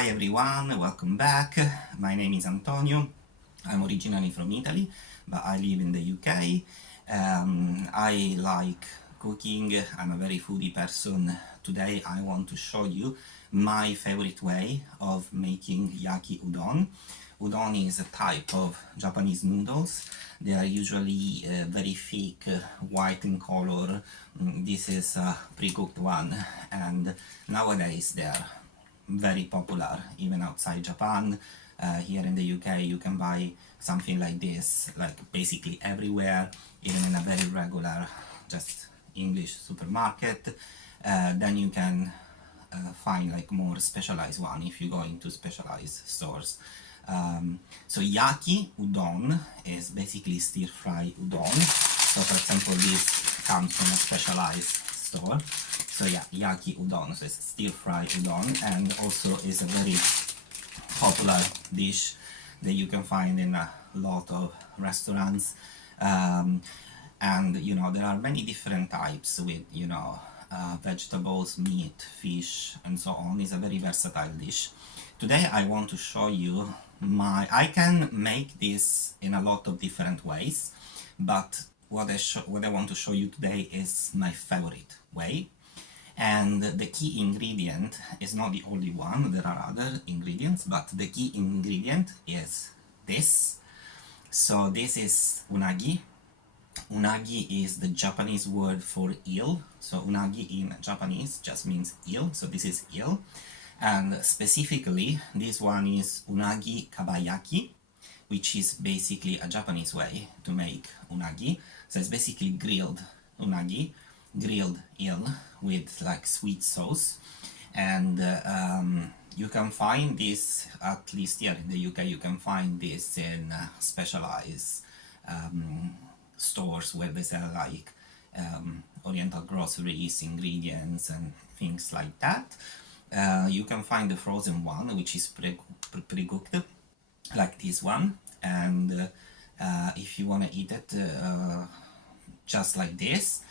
Hi everyone, welcome back. My name is Antonio. I'm originally from Italy, but I live in the UK. I like cooking. I'm a very foodie person. Today I want to show you my favorite way of making yaki udon. Udon is a type of Japanese noodles. They are usually very thick, white in color. This is a pre-cooked one, and nowadays they are very popular even outside Japan. Here in the UK you can buy something like this like basically everywhere, even in a very regular just English supermarket. Then you can find like more specialized one if you go into specialized stores. So yaki udon is basically stir-fry udon. So for example this comes from a specialized store. So yeah, yaki udon, so it's stir-fry udon, and also is a very popular dish that you can find in a lot of restaurants. And you know, there are many different types with, you know, vegetables, meat, fish, and so on. It's a very versatile dish. Today I want to show you I can make this in a lot of different ways, but what I want to show you today is my favorite way. And the key ingredient is not the only one, there are other ingredients, but the key ingredient is this. So this is unagi. Unagi is the Japanese word for eel. So unagi in Japanese just means eel, so this is eel. And specifically, this one is unagi kabayaki, which is basically a Japanese way to make unagi. So it's basically grilled unagi, grilled eel with like sweet sauce. And you can find this, at least here in the UK, you can find this in specialized stores where they sell like oriental groceries, ingredients and things like that. You can find the frozen one, which is pre-cooked, like this one. And if you want to eat it just like this,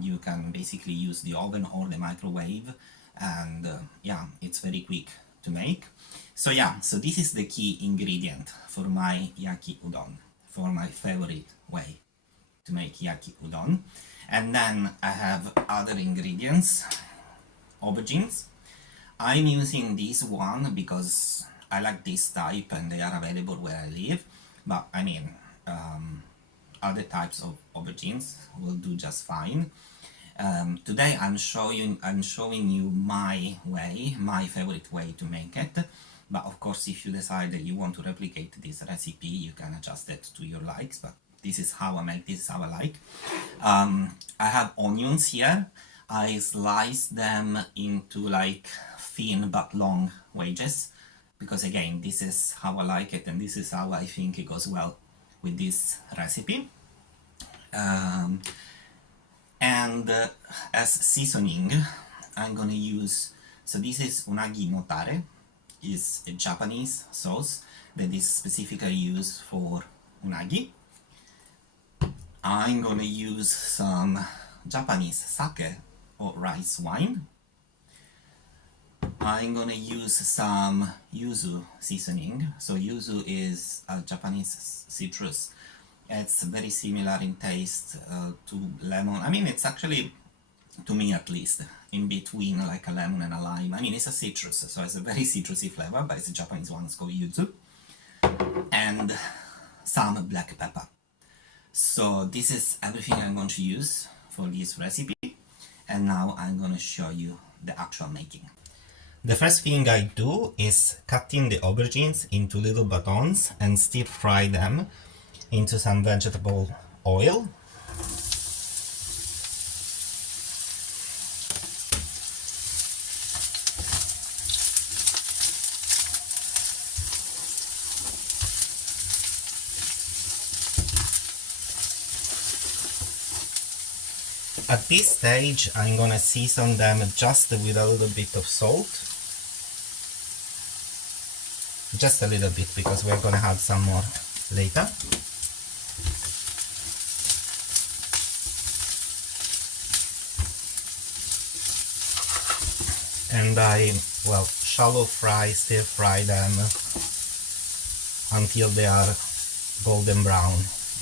you can basically use the oven or the microwave, and yeah, it's very quick to make. So yeah, so this is the key ingredient for my yaki udon, for my favorite way to make yaki udon. And then I have other ingredients. Aubergines. I'm using this one because I like this type and they are available where I live, but I mean other types of aubergines will do just fine. Today I'm showing you my way, my favorite way to make it, but of course if you decide that you want to replicate this recipe you can adjust it to your likes, but this is how I make, this is how I like. I have onions here. I slice them into like thin but long wedges, because again this is how I like it and this is how I think it goes well with this recipe. And as seasoning I'm gonna use, so this is unagi no tare, is a Japanese sauce that is specifically used for unagi. I'm gonna use some Japanese sake or rice wine. I'm gonna use some yuzu seasoning. So yuzu is a Japanese citrus. It's very similar in taste to lemon. I mean, it's actually, to me at least, in between like a lemon and a lime. I mean, it's a citrus, so it's a very citrusy flavor, but it's a Japanese one, it's called yuzu. And some black pepper. So this is everything I'm going to use for this recipe, and now I'm going to show you the actual making. The first thing I do is cutting the aubergines into little batons and stir fry them into some vegetable oil. At this stage I'm gonna season them just with a little bit of salt. Just a little bit, because we're gonna have some more later. And I, well, shallow fry, stir fry them until they are golden brown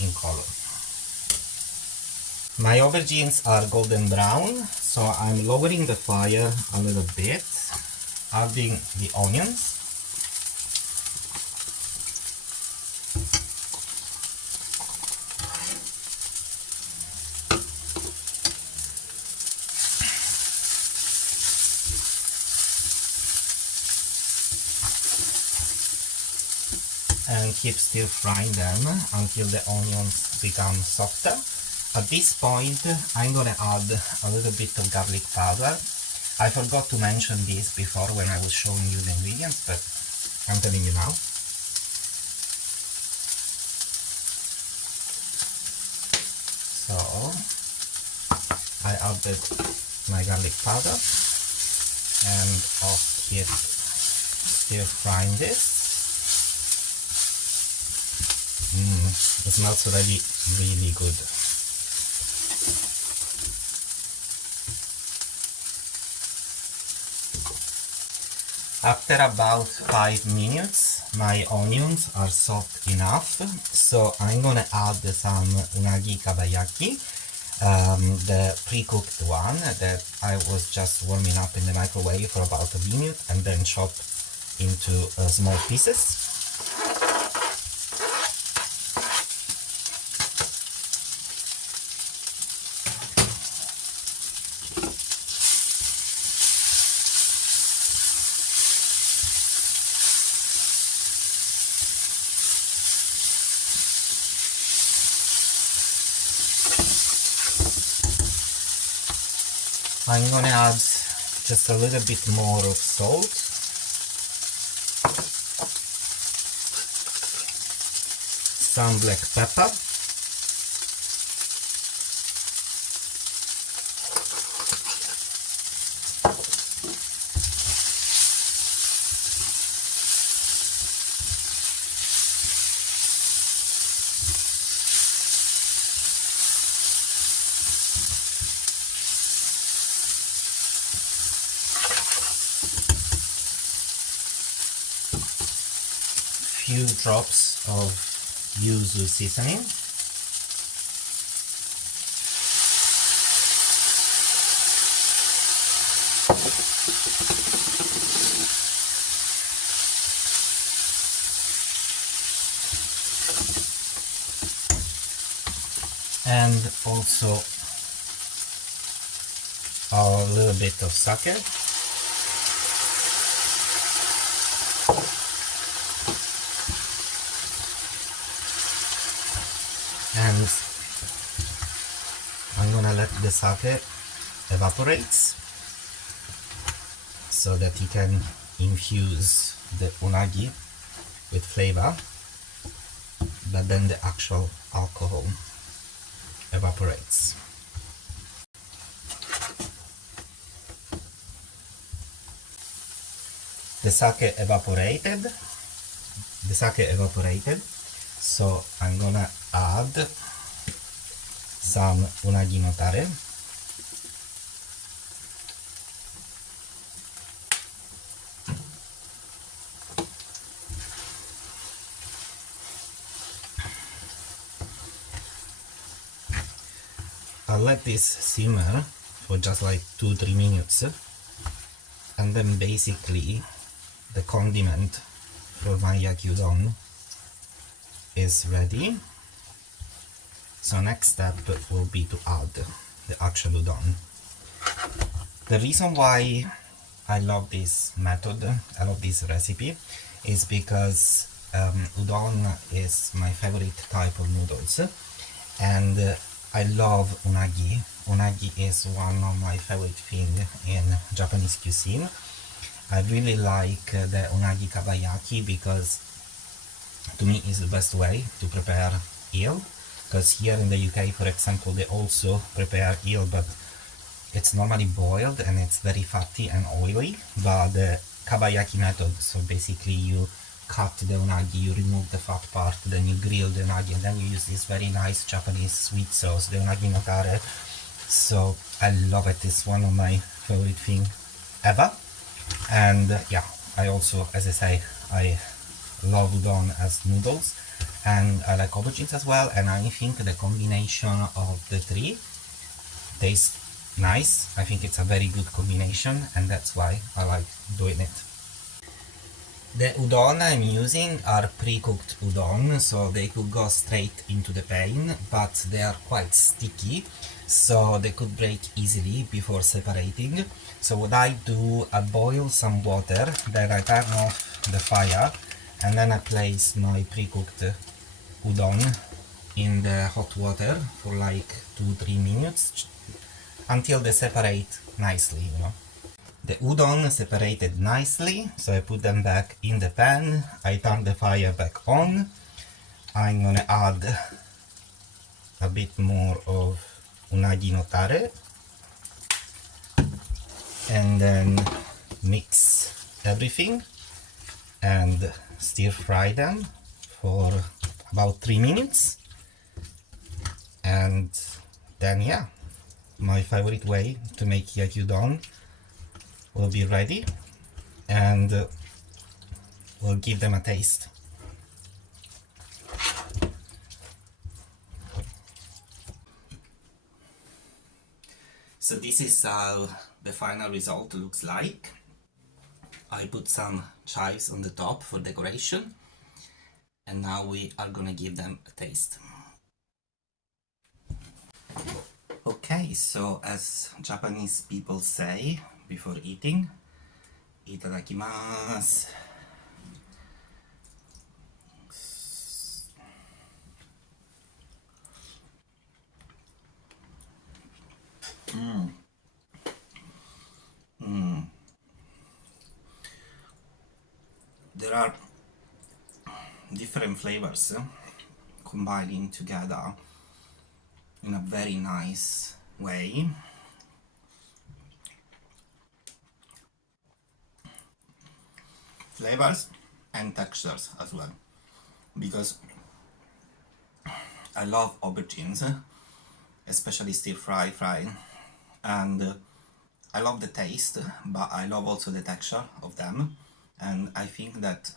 in color. My aubergines are golden brown, so I'm lowering the fire a little bit, adding the onions. And keep stir frying them until the onions become softer. At this point, I'm gonna add a little bit of garlic powder. I forgot to mention this before when I was showing you the ingredients, but I'm telling you now. So, I added my garlic powder and I'll keep stir frying this. It smells really good. After about 5 minutes, my onions are soft enough, so I'm gonna add some unagi kabayaki, the pre-cooked one that I was just warming up in the microwave for about a minute and then chopped into small pieces. I'm gonna add just a little bit more of salt, some black pepper, few drops of yuzu seasoning, and also a little bit of sake. And I'm gonna let the sake evaporate so that you can infuse the unagi with flavor, but then the actual alcohol evaporates. The sake evaporated, so I'm gonna add some unagi tare. I'll let this simmer for just like 2-3 minutes, and then basically the condiment for my yaki udon is ready. So next step will be to add the actual udon. The reason why I love this method, I love this recipe, is because udon is my favorite type of noodles, and I love unagi. Unagi is one of my favorite things in Japanese cuisine. I really like the unagi kabayaki because to me is the best way to prepare eel, because here in the UK, for example, they also prepare eel, but it's normally boiled and it's very fatty and oily. But the kabayaki method, so basically you cut the unagi, you remove the fat part, then you grill the unagi, and then you use this very nice Japanese sweet sauce, the unagi tare. So I love it. It's one of my favorite things ever. And yeah, I also, as I say, I love udon as noodles, and I like aubergines as well, and I think the combination of the three tastes nice. I think it's a very good combination, and that's why I like doing it. The udon I'm using are pre-cooked udon, so they could go straight into the pan, but they are quite sticky, so they could break easily before separating. So what I do, I boil some water, then I turn off the fire, and then I place my pre-cooked udon in the hot water for like 2-3 minutes until they separate nicely, you know. The udon separated nicely, so I put them back in the pan. I turn the fire back on. I'm gonna add a bit more of unagi tare, and then mix everything and stir fry them for about 3 minutes. And then yeah, my favorite way to make yaki udon will be ready, and we'll give them a taste. So this is how the final result looks like. I put some chives on the top for decoration, and now we are gonna give them a taste. Okay, so as Japanese people say before eating, itadakimasu. There are different flavors combining together in a very nice way. Flavors and textures as well, because I love aubergines, especially stir fry, and I love the taste, but I love also the texture of them, and I think that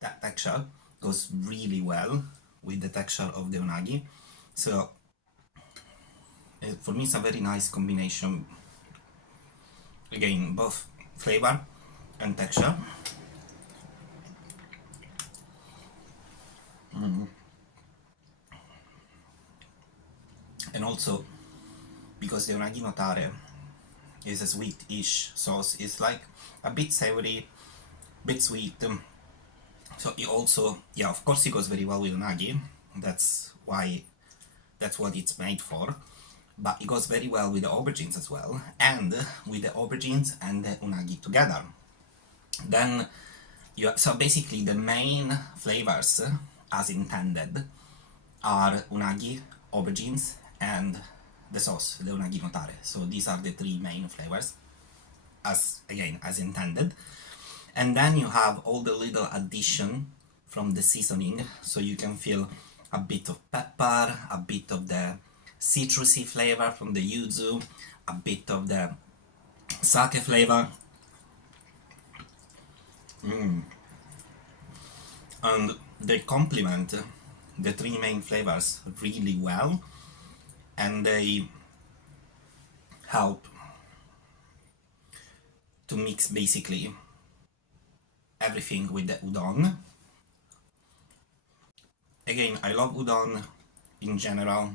that texture goes really well with the texture of the unagi. So for me it's a very nice combination, again, both flavor and texture. And also because the unagi tare is a sweet-ish sauce, it's like a bit savory, bit sweet. So it also, yeah, of course it goes very well with unagi, that's what it's made for, but it goes very well with the aubergines as well, and with the aubergines and the unagi together. Then so basically the main flavors as intended are unagi, aubergines, and the sauce, the unagi tare. So these are the three main flavors as intended. And then you have all the little addition from the seasoning, so you can feel a bit of pepper, a bit of the citrusy flavor from the yuzu, a bit of the sake flavor. And they complement the three main flavors really well, and they help to mix basically everything with the udon. Again, I love udon in general.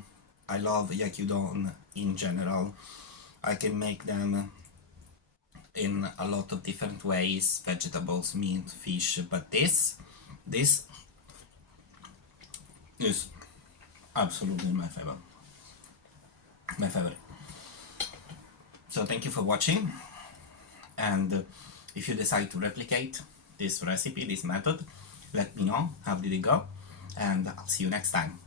I love yaki udon in general. I can make them in a lot of different ways, vegetables, meat, fish, but this is absolutely my favorite. So thank you for watching, and if you decide to replicate this recipe, this method, let me know how did it go, and I'll see you next time.